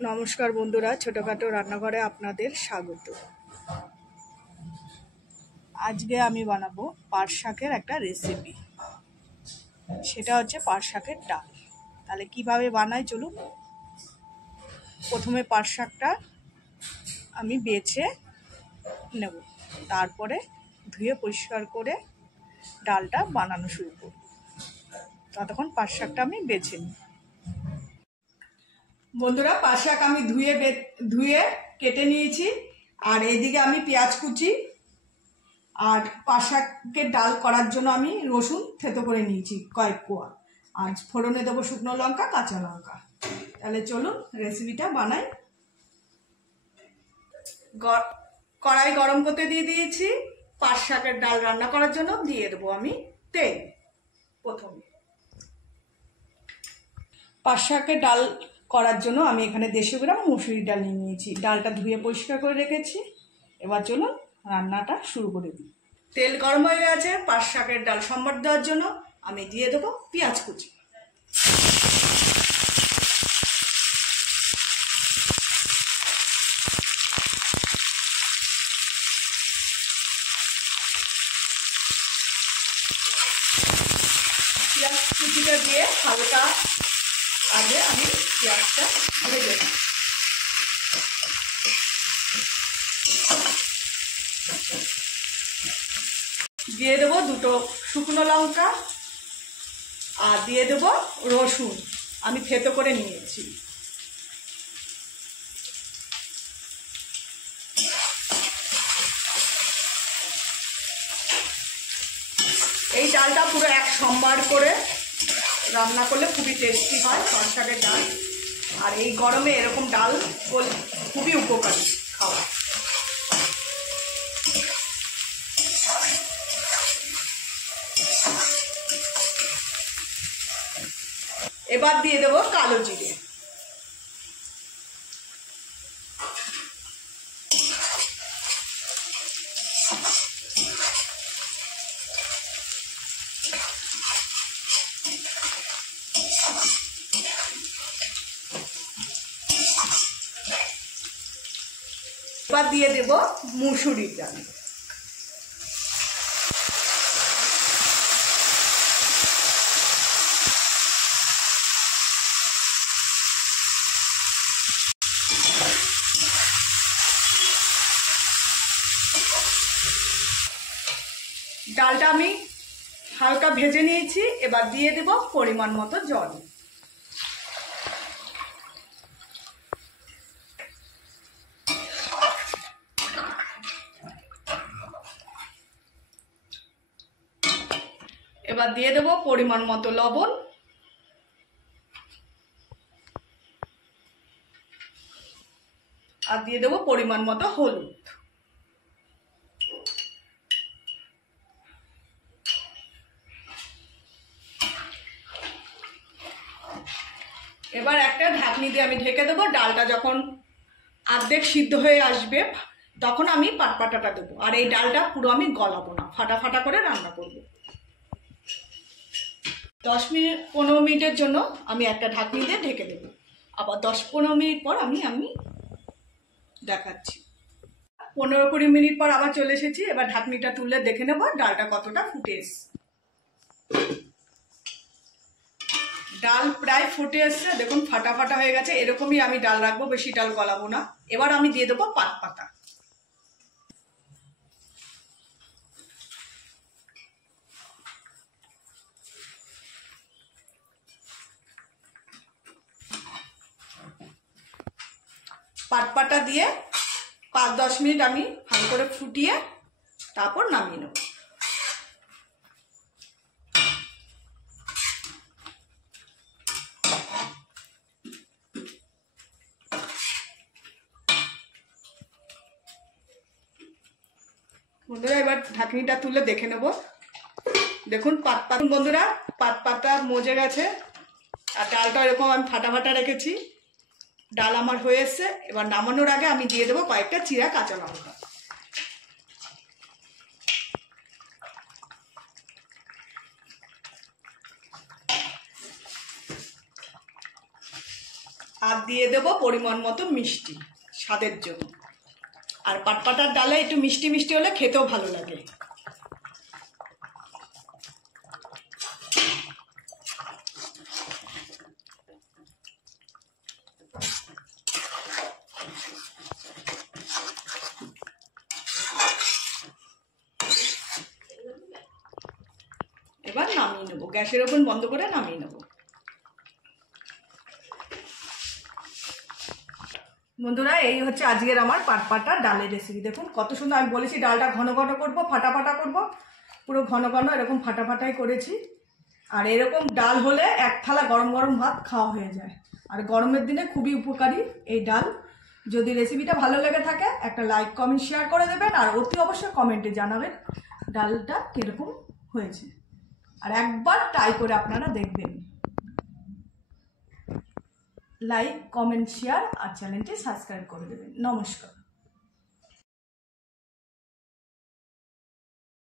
নমস্কার বন্ধুরা, ছোটোখাটো রান্নাঘরে আপনাদের স্বাগত। আজকে আমি বানাবো পাট শাকের একটা রেসিপি। সেটা হচ্ছে পাট শাকের ডাল। তাহলে কিভাবে বানাই চলুন। প্রথমে পাট শাকটা আমি বেছে নেব, তারপরে ধুয়ে পরিষ্কার করে ডালটা বানানো শুরু করব। ততক্ষণ পাট শাকটা আমি বেছে নিই। বন্ধুরা, পাট শাক আমি ধুয়ে কেটে নিয়েছি। আর এইদিকে আমি পেঁয়াজ কুচি আর পাট শাকের ডাল করার জন্য আমি রসুন থেতো করে নিয়েছি কয়েক কোয়া। আর ফোড়নে দেবো শুকনো লঙ্কা, কাঁচা লঙ্কা। তাহলে চলুন রেসিপিটা বানাই। কড়াই গরম করতে দিয়ে দিয়েছি। পাট শাকের ডাল রান্না করার জন্য দিয়ে দেবো আমি তেল। প্রথমে পাট শাকের ডাল করার জন্য আমি এখানে 150 গ্রাম মুসুরি ডাল নিয়ে নিয়েছি। ডালটা ধুয়ে পরিষ্কার করে রেখেছি। এবার চলুন রান্নাটা শুরু করে দিই। তেল গরম হয়ে গেছে। পাট শাকের ডাল সম্বর দেওয়ার জন্য আমি দিয়ে দেবো পেঁয়াজ কুচি। পেঁয়াজ কুচিটা দিয়ে হালকা আগে আমি পেঁয়াজটা ভেজে নেব। দিয়ে দেবো 2টো শুকনো লঙ্কা আর দিয়ে দেবো রসুন, আমি থেতো করে নিয়েছি। এই ডালটা পুরো এক সম্বার করে রান্না করলে খুবই টেস্টি হয় পাট শাকের ডাল। আর এই গরমে এরকম ডাল খুবই উপকারী খাওয়া। এবার দিয়ে দেবো কালো জিরে। এবার দিয়ে দেব মুসুরির ডাল। ডালটা আমি হালকা ভেজে নিয়েছি। এবার দিয়ে দেব পরিমাণ মতো জল। এবার দিয়ে দেব পরিমাণ মতো লবণ আর দিয়ে দেব পরিমাণ মতো হলুদ। এবার একটা ঢাকনি দিয়ে আমি ঢেকে দেবো। ডালটা যখন অর্ধেক সিদ্ধ হয়ে আসবে তখন আমি পাটপাটাটা দেবো। আর এই ডালটা পুরো আমি গলাবো না, ফাটা ফাটা করে রান্না করব। 10-15 মিনিটের জন্য আমি একটা ঢাকনি দিয়ে ঢেকে দেবো। আবার 10-15 মিনিট পর আমি দেখাচ্ছি। 15-20 মিনিট পর আবার চলে এসেছি। এবার ঢাকনিটা তুলে দেখে নেব ডালটা কতটা ফুটে এসছে। ডাল প্রায় ফুটে এসছে, দেখুন ফাটা ফাটা হয়ে গেছে। এরকমই আমি ডাল রাখবো, বেশি ডাল গলাবো না। এবার আমি দিয়ে দেবো পাটপাতা। পাটপাটা দিয়ে 5-10 মিনিট আমি ভালো করে ফুটিয়ে তারপর নামিয়ে নেব। বন্ধুরা, এবার ঢাকনিটা তুলে দেখে নেব। দেখুন বন্ধুরা, পাটপাতা মজে গেছে। আর ডালটা এরকম আমি ফাটা ফাটা রেখেছি। ডাল আমার হয়ে এসছে। এবার নামানোর আগে আমি দিয়ে দেবো কয়েকটা চিরা কাঁচা লঙ্কা। আর দিয়ে দেবো পরিমাণ মতো মিষ্টি স্বাদের জন্য। আর পাটপাটার ডালে একটু মিষ্টি মিষ্টি হলে খেতেও ভালো লাগে। এবার নামিয়ে নেবো, গ্যাসের ওভেন বন্ধ করে নামিয়ে নেবো। বন্ধুরা, এই হচ্ছে আজকের আমার পাটপাটা ডালের রেসিপি। দেখুন কত সুন্দর। আমি বলেছি ডালটা ঘন ঘন করবো, ফাটা ফাটা করবো, পুরো ঘন ঘন এরকম ফাটা ফাটাই করেছি। আর এরকম ডাল হলে এক থালা গরম গরম ভাত খাওয়া হয়ে যায়। আর গরমের দিনে খুবই উপকারী এই ডাল। যদি রেসিপিটা ভালো লেগে থাকে একটা লাইক কমেন্ট শেয়ার করে দেবেন, আর অতি অবশ্যই কমেন্টে জানাবেন ডালটা কীরকম হয়েছে। আর একবার ট্রাই করে আপনারা দেখবেন। লাইক কমেন্ট শেয়ার আর চ্যানেলটি সাবস্ক্রাইব করে দেবেন। নমস্কার।